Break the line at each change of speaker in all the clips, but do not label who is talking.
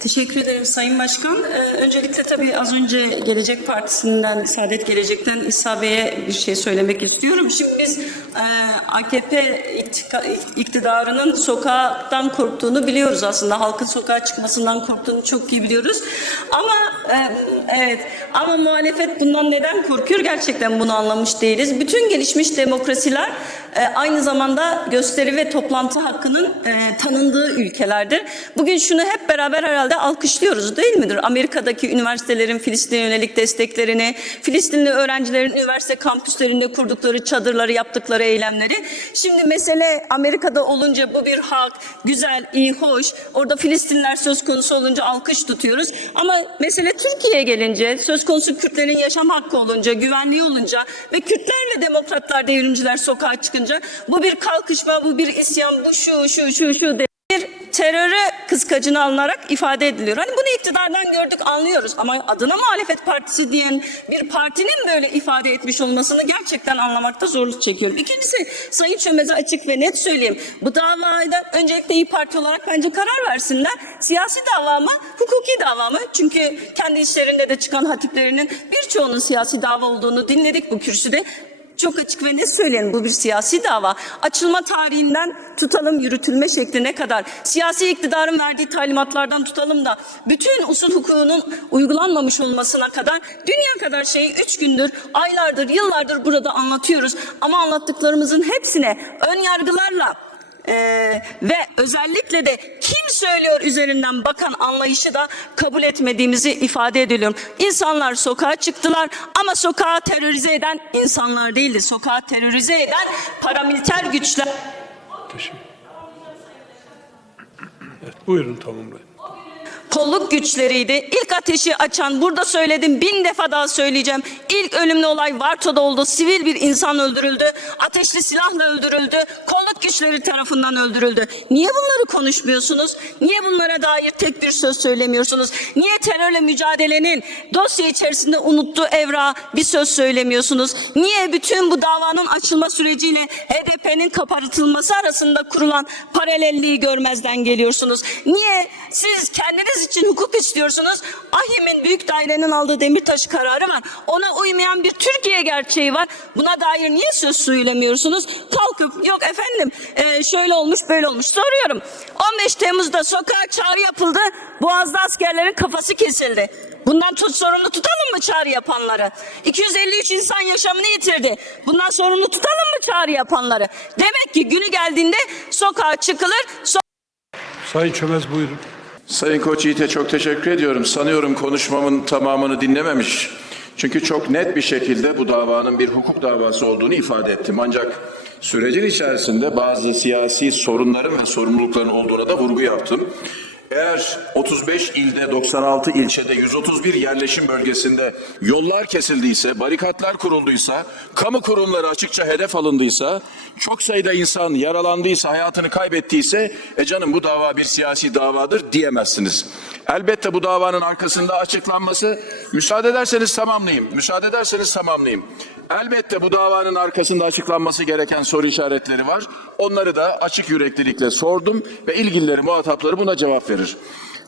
Teşekkür ederim Sayın Başkan. Ee, öncelikle tabii az önce Gelecek Partisi'nden, Saadet Gelecek'ten İsa Bey'e bir şey söylemek istiyorum. Şimdi biz e, AKP iktidarının sokaktan korktuğunu biliyoruz aslında. Halkın sokağa çıkmasından korktuğunu çok iyi biliyoruz. Ama e, evet ama muhalefet bundan neden korkuyor? Gerçekten bunu anlamış değiliz. Bütün gelişmiş demokrasiler e, aynı zamanda gösteri ve toplantı hakkının e, tanındığı ülkelerdir. Bugün şunu hep beraber herhalde alkışlıyoruz değil midir? Amerika'daki üniversitelerin Filistin'e yönelik desteklerini, Filistinli öğrencilerin üniversite kampüslerinde kurdukları çadırları, yaptıkları eylemleri. Şimdi mesele Amerika'da olunca bu bir hak, güzel, iyi, hoş. Orada Filistinler söz konusu olunca alkış tutuyoruz. Ama mesele Türkiye'ye gelince, söz konusu Kürtlerin yaşam hakkı olunca, güvenliği olunca ve Kürtlerle demokratlar, devrimciler sokağa çıkınca bu bir kalkışma, bu bir isyan, bu şu, şu, şu, şu de bir teröre kıskacına alınarak ifade ediliyor. Hani bunu iktidardan gördük anlıyoruz ama adına muhalefet partisi diyen bir partinin böyle ifade etmiş olmasını gerçekten anlamakta zorluk çekiyorum. İkincisi Sayın Çömez'e açık ve net söyleyeyim. Bu davada öncelikle İyi Parti olarak bence karar versinler. Siyasi dava mı, hukuki dava mı? Çünkü kendi işlerinde de çıkan hatiplerinin birçoğunun siyasi dava olduğunu dinledik bu kürsüde. Çok açık ve net söyleyelim bu bir siyasi dava. Açılma tarihinden tutalım yürütülme şekline kadar. Siyasi iktidarın verdiği talimatlardan tutalım da bütün usul hukukunun uygulanmamış olmasına kadar dünya kadar şeyi üç gündür, aylardır, yıllardır burada anlatıyoruz. Ama anlattıklarımızın hepsine ön yargılarla ee, ve özellikle de kim söylüyor üzerinden bakan anlayışı da kabul etmediğimizi ifade ediyorum. İnsanlar sokağa çıktılar ama sokağı terörize eden insanlar değildi. Sokağı terörize eden paramiliter güçler.
Teşekkür. Evet, buyurun tamamlayın.
Kolluk güçleriydi. İlk ateşi açan burada söyledim bin defa daha söyleyeceğim. İlk ölümlü olay Varto'da oldu. Sivil bir insan öldürüldü. Ateşli silahla öldürüldü. Kolluk güçleri tarafından öldürüldü. Niye bunları konuşmuyorsunuz? Niye bunlara dair tek bir söz söylemiyorsunuz? Niye terörle mücadelenin dosya içerisinde unuttuğu evra bir söz söylemiyorsunuz? Niye bütün bu davanın açılma süreciyle HDP'nin kapatılması arasında kurulan paralelliği görmezden geliyorsunuz? Niye siz kendiniz için hukuk istiyorsunuz? AHİM'in büyük dairenin aldığı Demirtaş kararı var. Ona uymayan bir Türkiye gerçeği var. Buna dair niye söz söylemiyorsunuz? Kalkıp yok efendim e, şöyle olmuş böyle olmuş. Soruyorum. 15 Temmuz'da sokağa çağrı yapıldı. Boğaz'da askerlerin kafası kesildi. Bundan tut, sorumlu tutalım mı çağrı yapanları? 253 insan yaşamını yitirdi. Bundan sorumlu tutalım mı çağrı yapanları? Demek ki günü geldiğinde sokağa çıkılır. So-
Sayın Çömez buyurun.
Sayın Koç Yiğit'e çok teşekkür ediyorum. Sanıyorum konuşmamın tamamını dinlememiş. Çünkü çok net bir şekilde bu davanın bir hukuk davası olduğunu ifade ettim. Ancak sürecin içerisinde bazı siyasi sorunların ve sorumlulukların olduğuna da vurgu yaptım. Eğer 35 ilde, 96 ilçede, 131 yerleşim bölgesinde yollar kesildiyse, barikatlar kurulduysa, kamu kurumları açıkça hedef alındıysa, çok sayıda insan yaralandıysa, hayatını kaybettiyse, e canım bu dava bir siyasi davadır diyemezsiniz. Elbette bu davanın arkasında açıklanması, müsaade ederseniz tamamlayayım, müsaade ederseniz tamamlayayım. Elbette bu davanın arkasında açıklanması gereken soru işaretleri var. Onları da açık yüreklilikle sordum ve ilgilileri, muhatapları buna cevap verir.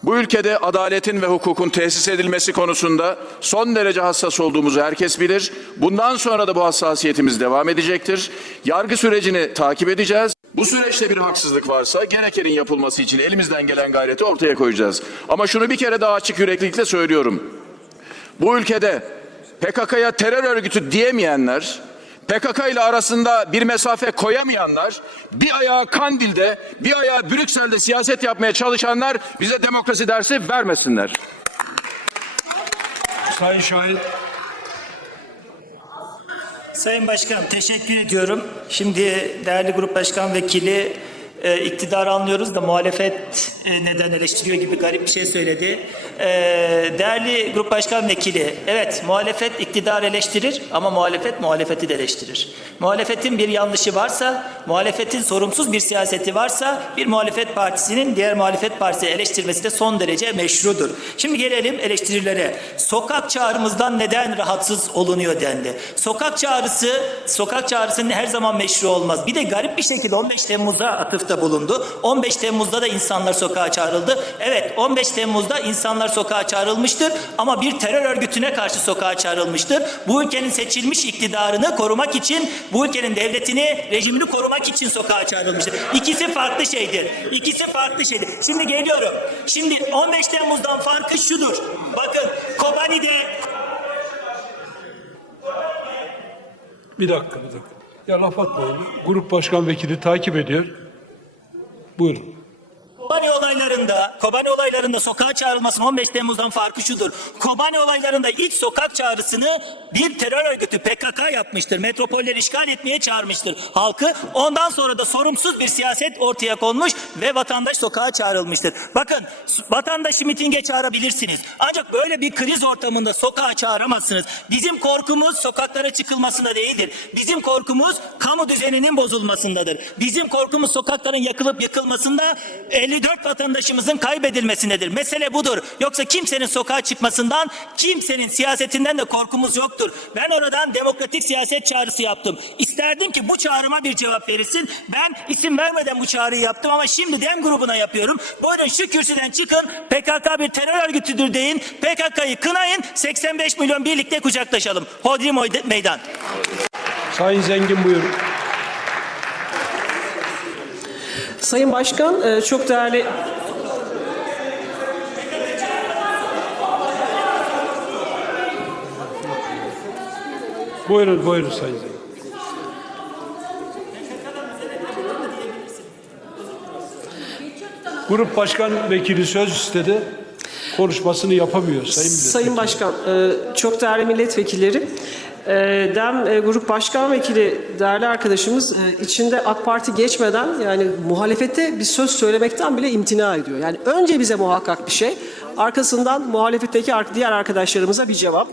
Bu ülkede adaletin ve hukukun tesis edilmesi konusunda son derece hassas olduğumuzu herkes bilir. Bundan sonra da bu hassasiyetimiz devam edecektir. Yargı sürecini takip edeceğiz. Bu süreçte bir haksızlık varsa gerekenin yapılması için elimizden gelen gayreti ortaya koyacağız. Ama şunu bir kere daha açık yüreklilikle söylüyorum. Bu ülkede PKK'ya terör örgütü diyemeyenler, PKK ile arasında bir mesafe koyamayanlar, bir ayağı Kandil'de, bir ayağı Brüksel'de siyaset yapmaya çalışanlar bize demokrasi dersi vermesinler.
Sayın Şahin.
Sayın Başkan teşekkür ediyorum. Şimdi değerli Grup Başkan Vekili e, anlıyoruz da muhalefet e, neden eleştiriyor gibi garip bir şey söyledi. E, değerli Grup Başkan Vekili, evet muhalefet iktidar eleştirir ama muhalefet muhalefeti de eleştirir. Muhalefetin bir yanlışı varsa, muhalefetin sorumsuz bir siyaseti varsa bir muhalefet partisinin diğer muhalefet partisi eleştirmesi de son derece meşrudur. Şimdi gelelim eleştirilere. Sokak çağrımızdan neden rahatsız olunuyor dendi. Sokak çağrısı, sokak çağrısının her zaman meşru olmaz. Bir de garip bir şekilde 15 Temmuz'a atıfta atıfta bulundu. 15 Temmuz'da da insanlar sokağa çağrıldı. Evet 15 Temmuz'da insanlar sokağa çağrılmıştır ama bir terör örgütüne karşı sokağa çağrılmıştır. Bu ülkenin seçilmiş iktidarını korumak için, bu ülkenin devletini, rejimini korumak için sokağa çağrılmıştır. İkisi farklı şeydir. İkisi farklı şeydir. Şimdi geliyorum. Şimdi 15 Temmuz'dan farkı şudur. Bakın Kobani'de
Bir dakika, bir dakika. Ya laf atmayın. Grup başkan vekili takip ediyor. Buyurun.
Kobani olaylarında, Kobani olaylarında sokağa çağrılmasının 15 Temmuz'dan farkı şudur. Kobani olaylarında ilk sokak çağrısını bir terör örgütü PKK yapmıştır. Metropolleri işgal etmeye çağırmıştır halkı. Ondan sonra da sorumsuz bir siyaset ortaya konmuş ve vatandaş sokağa çağrılmıştır. Bakın vatandaşı mitinge çağırabilirsiniz. Ancak böyle bir kriz ortamında sokağa çağıramazsınız. Bizim korkumuz sokaklara çıkılmasında değildir. Bizim korkumuz kamu düzeninin bozulmasındadır. Bizim korkumuz sokakların yakılıp yıkılmasında 54 vatandaşımızın kaybedilmesindedir. Mesele budur. Yoksa kimsenin sokağa çıkmasından, kimsenin siyasetinden de korkumuz yoktur. Ben oradan demokratik siyaset çağrısı yaptım. İsterdim ki bu çağrıma bir cevap verilsin. Ben isim vermeden bu çağrıyı yaptım ama şimdi DEM grubuna yapıyorum. Buyurun şu kürsüden çıkın. PKK bir terör örgütüdür deyin. PKK'yı kınayın. 85 milyon birlikte kucaklaşalım. Hodri meydan.
Sayın Zengin buyurun.
Sayın Başkan, e, çok değerli
Buyurun, buyurun Sayın. Grup başkan vekili söz istedi. Konuşmasını yapamıyor Sayın Milletvekili.
Sayın Başkan, e, çok değerli milletvekilleri, e, DEM e, Grup Başkan Vekili değerli arkadaşımız e, içinde AK Parti geçmeden yani muhalefete bir söz söylemekten bile imtina ediyor. Yani önce bize muhakkak bir şey, arkasından muhalefetteki diğer arkadaşlarımıza bir cevap.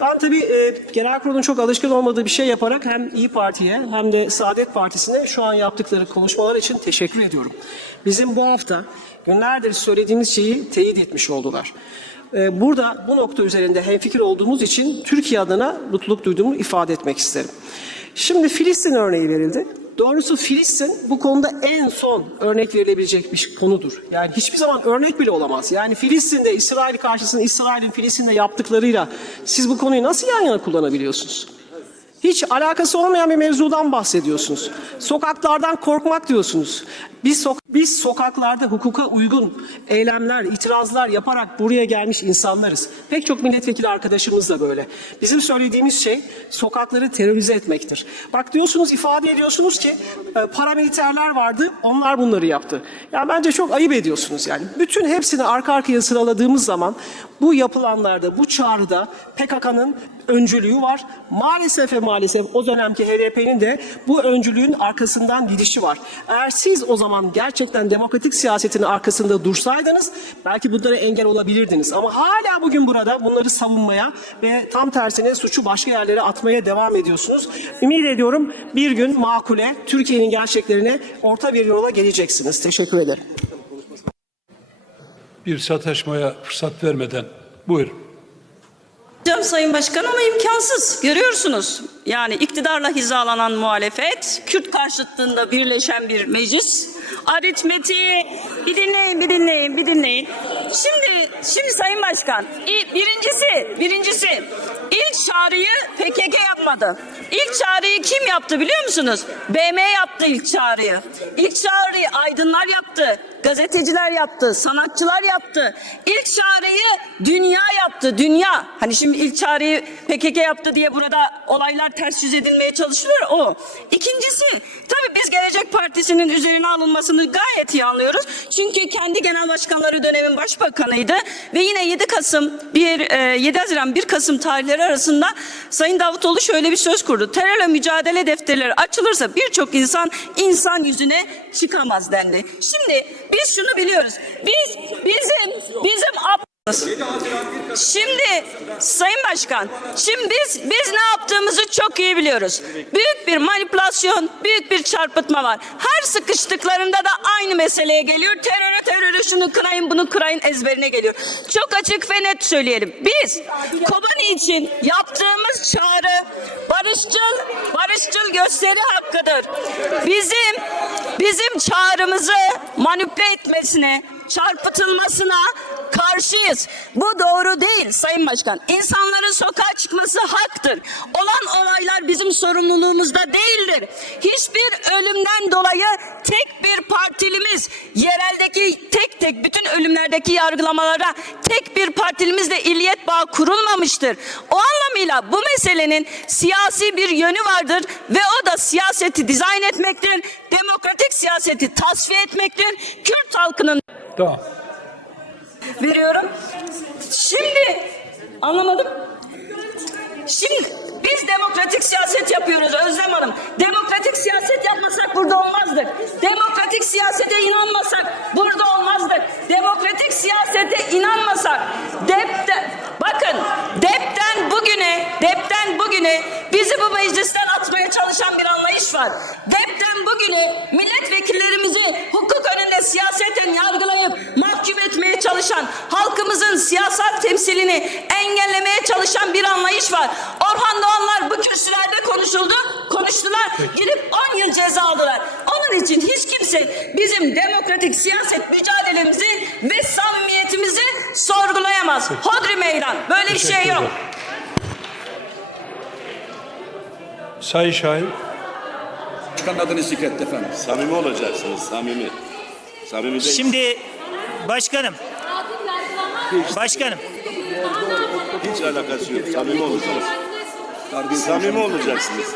Ben tabii e, genel kurulun çok alışkın olmadığı bir şey yaparak hem İyi Parti'ye hem de Saadet Partisi'ne şu an yaptıkları konuşmalar için teşekkür ediyorum. Bizim bu hafta günlerdir söylediğimiz şeyi teyit etmiş oldular. Ee, Burada bu nokta üzerinde hemfikir olduğumuz için Türkiye adına mutluluk duyduğumu ifade etmek isterim. Şimdi Filistin örneği verildi. Doğrusu Filistin bu konuda en son örnek verilebilecek bir konudur. Yani hiçbir zaman örnek bile olamaz. Yani Filistin'de İsrail karşısında İsrail'in Filistin'de yaptıklarıyla siz bu konuyu nasıl yan yana kullanabiliyorsunuz? Hiç alakası olmayan bir mevzudan bahsediyorsunuz. Sokaklardan korkmak diyorsunuz. Biz, sok- biz sokaklarda hukuka uygun eylemler, itirazlar yaparak buraya gelmiş insanlarız. Pek çok milletvekili arkadaşımız da böyle. Bizim söylediğimiz şey sokakları terörize etmektir. Bak diyorsunuz, ifade ediyorsunuz ki e, paramiliterler vardı, onlar bunları yaptı. Ya bence çok ayıp ediyorsunuz yani. Bütün hepsini arka arkaya sıraladığımız zaman bu yapılanlarda, bu çağrıda PKK'nın öncülüğü var. Maalesef ve maalesef o dönemki HDP'nin de bu öncülüğün arkasından gidişi var. Eğer siz o zaman gerçekten demokratik siyasetin arkasında dursaydınız belki bunlara engel olabilirdiniz. Ama hala bugün burada bunları savunmaya ve tam tersine suçu başka yerlere atmaya devam ediyorsunuz. Ümit ediyorum bir gün makule Türkiye'nin gerçeklerine orta bir yola geleceksiniz. Teşekkür ederim.
Bir sataşmaya fırsat vermeden buyurun.
Canım Sayın Başkan ama imkansız. Görüyorsunuz. Yani iktidarla hizalanan muhalefet, Kürt karşıtlığında birleşen bir meclis, aritmetiği bir dinleyin, bir dinleyin, bir dinleyin. Şimdi, şimdi Sayın Başkan, birincisi, birincisi ilk çağrıyı PKK yapmadı. İlk çağrıyı kim yaptı biliyor musunuz? BM yaptı ilk çağrıyı. İlk çağrıyı aydınlar yaptı, gazeteciler yaptı, sanatçılar yaptı. İlk çağrıyı dünya yaptı, dünya. Hani şimdi ilk çağrıyı PKK yaptı diye burada olaylar ters yüz edilmeye çalışılıyor o. İkincisi, tabii biz Gelecek Partisi'nin üzerine alınmasını gayet iyi anlıyoruz. Çünkü kendi genel başkanları dönemin başbakanıydı ve yine 7 Kasım 1 e, 7 Haziran 1 Kasım tarihleri arasında Sayın Davutoğlu şöyle bir söz kurdu. Terörle mücadele defterleri açılırsa birçok insan insan yüzüne çıkamaz dendi. Şimdi biz şunu biliyoruz. Biz bizim bizim ap- Şimdi Sayın Başkan şimdi biz biz ne yaptığımızı çok iyi biliyoruz. Büyük bir manipülasyon, büyük bir çarpıtma var. Her sıkıştıklarında da aynı meseleye geliyor. Terörü terörü şunu kırayın bunu kırayın ezberine geliyor. Çok açık ve net söyleyelim. Biz Kobani için yaptığımız çağrı barışçıl, barışçıl gösteri hakkıdır. Bizim bizim çağrımızı manipüle etmesine, çarpıtılmasına karşıyız. Bu doğru değil Sayın Başkan. İnsanların sokağa çıkması haktır. Olan olaylar bizim sorumluluğumuzda değildir. Hiçbir ölümden dolayı tek bir partilimiz yereldeki tek tek bütün ölümlerdeki yargılamalara tek bir partilimizle illiyet bağı kurulmamıştır. O anlamıyla bu meselenin siyasi bir yönü vardır ve o da siyaseti dizayn etmektir, demokratik siyaseti tasfiye etmektir, Kürt halkının
Tamam.
veriyorum. Şimdi anlamadım. Şimdi biz demokratik siyaset yapıyoruz Özlem Hanım. Demokratik siyaset yapmasak burada olmazdık. Demokratik siyasete inanmasak burada olmazdık. Demokratik siyasete inanmasak depte bakın depten bugüne depten bugüne bizi bu meclisten atmaya çalışan bir anlayış var. Depten çalışan bir anlayış var. Orhan Doğanlar bu kürsülerde konuşuldu, konuştular, gidip 10 yıl ceza aldılar. Onun için hiç kimse bizim demokratik siyaset mücadelemizi ve samimiyetimizi sorgulayamaz. Hodri meydan. Böyle bir şey yok.
Sayın Şahin.
Başkanın adını zikretti efendim.
Samimi olacaksınız, samimi. Samimi değil.
Şimdi başkanım, başkanım.
Hiç alakası yok. Samimi olacaksınız. Samimi olacaksınız.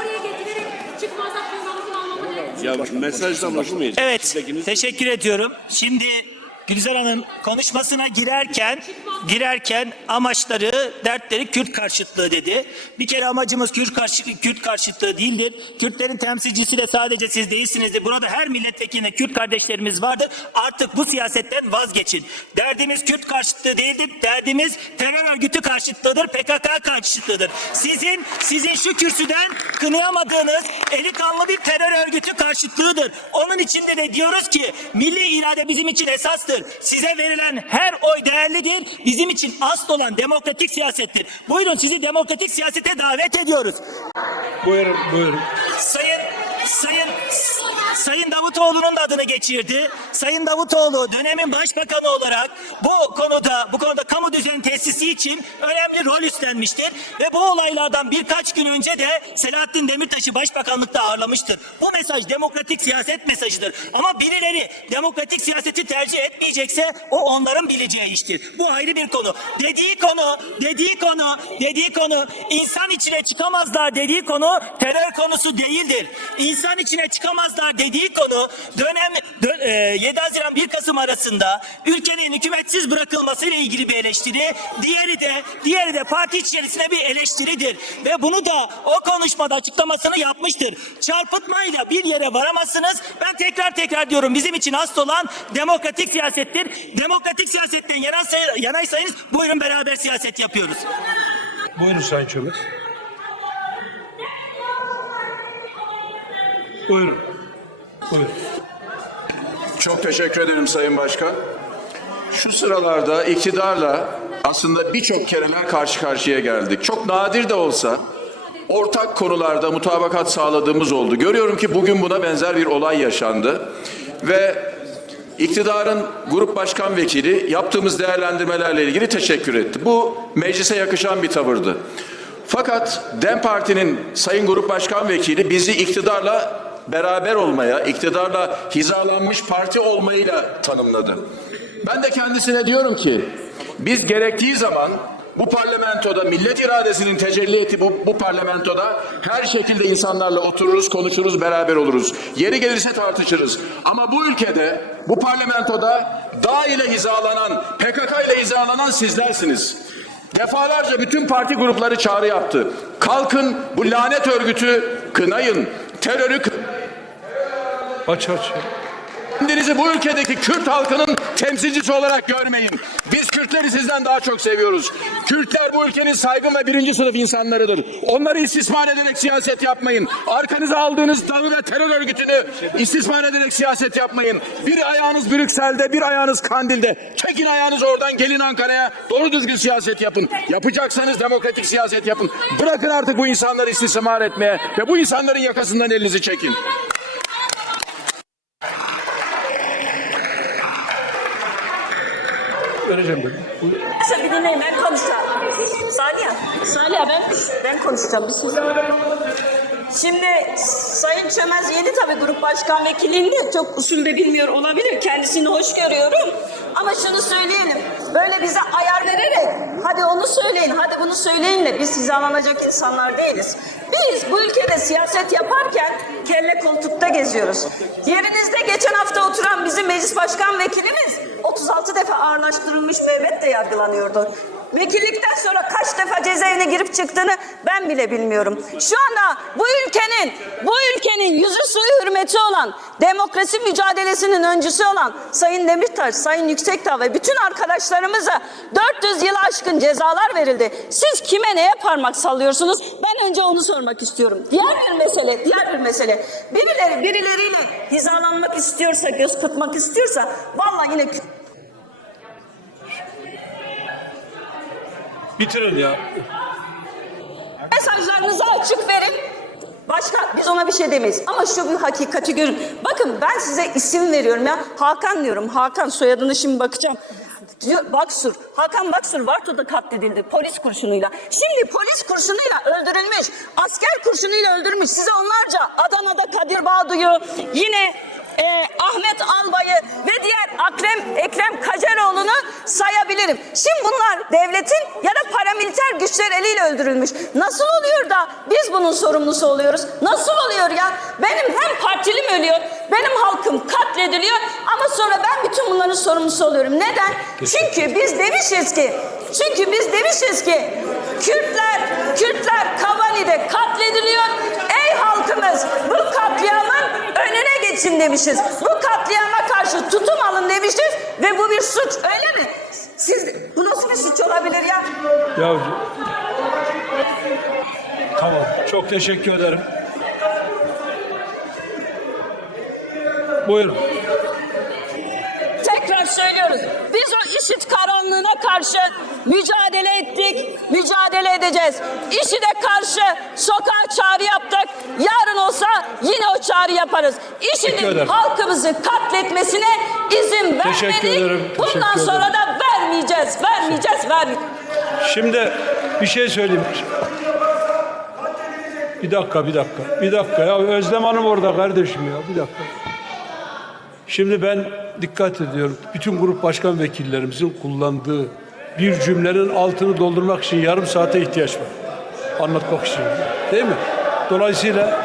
Ya mesajla anlaşılmayacak.
Evet, teşekkür ediyorum. Şimdi Gülizar Hanım konuşmasına girerken girerken amaçları, dertleri Kürt karşıtlığı dedi. Bir kere amacımız Kürt, karşı, Kürt karşıtlığı değildir. Kürtlerin temsilcisi de sadece siz değilsinizdir. Burada her milletvekilinde Kürt kardeşlerimiz vardır. Artık bu siyasetten vazgeçin. Derdimiz Kürt karşıtlığı değildir. Derdimiz terör örgütü karşıtlığıdır. PKK karşıtlığıdır. Sizin sizin şu kürsüden kınayamadığınız eli kanlı bir terör örgütü karşıtlığıdır. Onun içinde de diyoruz ki milli irade bizim için esastır. Size verilen her oy değerlidir. Bizim için asıl olan demokratik siyasettir. Buyurun sizi demokratik siyasete davet ediyoruz.
Buyurun, buyurun.
Sayın Sayın Sayın Davutoğlu'nun da adını geçirdi. Sayın Davutoğlu dönemin başbakanı olarak bu konuda bu konuda kamu düzeni tesisi için önemli rol üstlenmiştir ve bu olaylardan birkaç gün önce de Selahattin Demirtaş'ı başbakanlıkta ağırlamıştır. Bu mesaj demokratik siyaset mesajıdır. Ama birileri demokratik siyaseti tercih etmeyecekse o onların bileceği iştir. Bu ayrı bir konu. Dediği konu, dediği konu, dediği konu insan içine çıkamazlar dediği konu terör konusu değildir. İnsan içine çıkamazlar dediği konu dönem dö- e, 7 Haziran 1 Kasım arasında ülkenin hükümetsiz bırakılmasıyla ilgili bir eleştiri, diğeri de diğeri de parti içerisine bir eleştiridir ve bunu da o konuşmada açıklamasını yapmıştır. Çarpıtmayla bir yere varamazsınız. Ben tekrar tekrar diyorum bizim için asıl olan demokratik siyasettir. Demokratik siyasetten yanaysa, yanaysanız buyurun beraber siyaset yapıyoruz.
Buyurun Sayın Çolak. Buyurun.
Çok teşekkür ederim Sayın Başkan. Şu sıralarda iktidarla aslında birçok kereler karşı karşıya geldik. Çok nadir de olsa ortak konularda mutabakat sağladığımız oldu. Görüyorum ki bugün buna benzer bir olay yaşandı. Ve iktidarın grup başkan vekili yaptığımız değerlendirmelerle ilgili teşekkür etti. Bu meclise yakışan bir tavırdı. Fakat DEM Parti'nin Sayın Grup Başkan Vekili bizi iktidarla beraber olmaya, iktidarla hizalanmış parti olmayla tanımladı. Ben de kendisine diyorum ki biz gerektiği zaman bu parlamentoda millet iradesinin tecelli ettiği bu, bu parlamentoda her şekilde insanlarla otururuz, konuşuruz, beraber oluruz. Yeri gelirse tartışırız. Ama bu ülkede, bu parlamentoda Dağ ile hizalanan, PKK ile hizalanan sizlersiniz. Defalarca bütün parti grupları çağrı yaptı. Kalkın bu lanet örgütü kınayın. Terörü kı-
Aç aç.
Kendinizi bu ülkedeki Kürt halkının temsilcisi olarak görmeyin. Biz Kürtleri sizden daha çok seviyoruz. Kürtler bu ülkenin saygın ve birinci sınıf insanlarıdır. Onları istismar ederek siyaset yapmayın. Arkanıza aldığınız dağı ve terör örgütünü istismar ederek siyaset yapmayın. Bir ayağınız Brüksel'de, bir ayağınız Kandil'de. Çekin ayağınızı oradan gelin Ankara'ya. Doğru düzgün siyaset yapın. Yapacaksanız demokratik siyaset yapın. Bırakın artık bu insanları istismar etmeye ve bu insanların yakasından elinizi çekin.
Vereceğim dedim. Buyur.
Bir dinleyin ben konuşacağım. Saniye. Saniye ben, ben konuşacağım. Bir sus. Şimdi Sayın Çömez yeni tabii grup başkan vekilliğinde çok usulde bilmiyor olabilir. Kendisini hoş görüyorum. Ama şunu söyleyelim. Böyle bize ayar vererek hadi onu söyleyin, hadi bunu söyleyin biz size alınacak insanlar değiliz. Biz bu ülkede siyaset yaparken kelle koltukta geziyoruz. Yerinizde geçen hafta oturan bizim meclis başkan vekilimiz 36 defa ağırlaştırılmış müebbet de yargılanıyordu. Vekillikten sonra kaç defa cezaevine girip çıktığını ben bile bilmiyorum. Şu anda bu ülkenin, bu ülkenin yüzü suyu hürmeti olan, demokrasi mücadelesinin öncüsü olan Sayın Demirtaş, Sayın Yüksekdağ ve bütün arkadaşlarımıza 400 yılı aşkın cezalar verildi. Siz kime neye parmak sallıyorsunuz? Ben önce onu sormak istiyorum. Diğer bir mesele, diğer bir mesele. Birileri birileriyle hizalanmak istiyorsa, göz kırpmak istiyorsa vallahi yine
Bitirin ya.
Mesajlarınızı açık verin. Başka biz ona bir şey demeyiz. Ama şu bir hakikati görün. Bakın ben size isim veriyorum ya. Hakan diyorum. Hakan soyadını şimdi bakacağım. Baksur. Hakan Baksur Varto'da katledildi polis kurşunuyla. Şimdi polis kurşunuyla öldürülmüş. Asker kurşunuyla öldürmüş. Size onlarca Adana'da Kadir Bağdu'yu yine e, Ahmet Albay'ı ve diğer Akrem, Ekrem Kaceroğlu'nu sayabilirim. Şimdi bunlar devletin ya da paramiliter güçler eliyle öldürülmüş. Nasıl oluyor da biz bunun sorumlusu oluyoruz? Nasıl oluyor ya? Benim hem partilim ölüyor, benim halkım katlediliyor ama sonra ben bütün bunların sorumlusu oluyorum. Neden? Çünkü biz demişiz ki, çünkü biz demişiz ki Kürtler, Kürtler Kavani'de katlediliyor. Halkımız bu katliamın önüne geçin demişiz. Bu katliama karşı tutum alın demişiz ve bu bir suç öyle mi? Siz bu nasıl bir suç olabilir ya?
Ya Tamam. Çok teşekkür ederim. Buyurun.
Tekrar söylüyoruz. Biz o işit karanlığına karşı mücadele ettik, mücadele edeceğiz. İşide karşı sokağa çağrı yaptık. Yarın olsa yine o çağrı yaparız. İşinin halkımızı katletmesine izin vermedik. Bundan sonra da vermeyeceğiz, vermeyeceğiz, vermeyeceğiz.
Şimdi bir şey söyleyeyim. Bir dakika, bir dakika. Bir dakika ya Özlem Hanım orada kardeşim ya. Bir dakika. Şimdi ben dikkat ediyorum. Bütün grup başkan vekillerimizin kullandığı bir cümlenin altını doldurmak için yarım saate ihtiyaç var. Anlatmak için. Değil mi? Dolayısıyla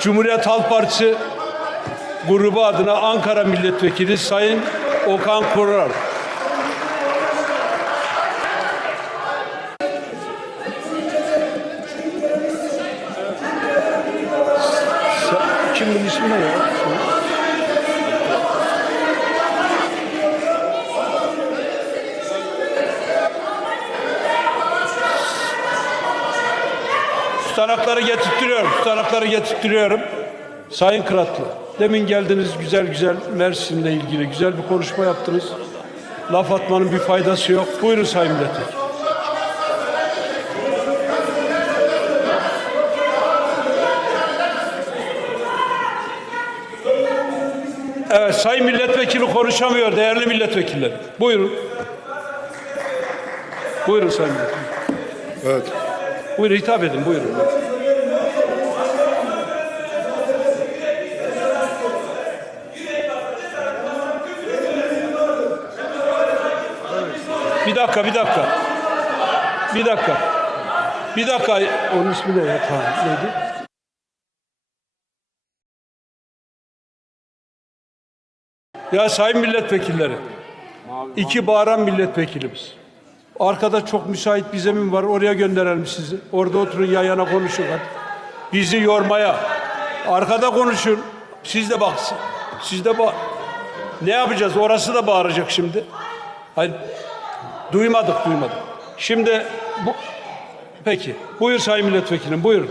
Cumhuriyet Halk Partisi grubu adına Ankara Milletvekili Sayın Okan Kurar. Kimin ismi ne ya? Tutanakları getirtiyorum. Tutanakları getirtiyorum. Sayın Kıratlı. Demin geldiniz güzel güzel Mersin'le ilgili güzel bir konuşma yaptınız. Laf atmanın bir faydası yok. Buyurun Sayın Milletvekili. Sayın Milletvekili konuşamıyor değerli milletvekiller. Buyurun. Buyurun Sayın Milletvekili.
Evet.
Buyurun hitap edin buyurun. Bir dakika, bir dakika. Bir dakika. Bir dakika. Onun ismi ne ya? Tamam. Neydi? Ya sayın milletvekilleri. iki bağıran milletvekilimiz. Arkada çok müsait bir zemin var. Oraya gönderelim sizi. Orada oturun yan yana konuşun. hadi. Bizi yormaya. Arkada konuşun. Siz de baksın. Siz de bak. Ne yapacağız? Orası da bağıracak şimdi. Hayır. Duymadık, duymadık. Şimdi bu Peki. Buyur Sayın Milletvekilim, buyurun.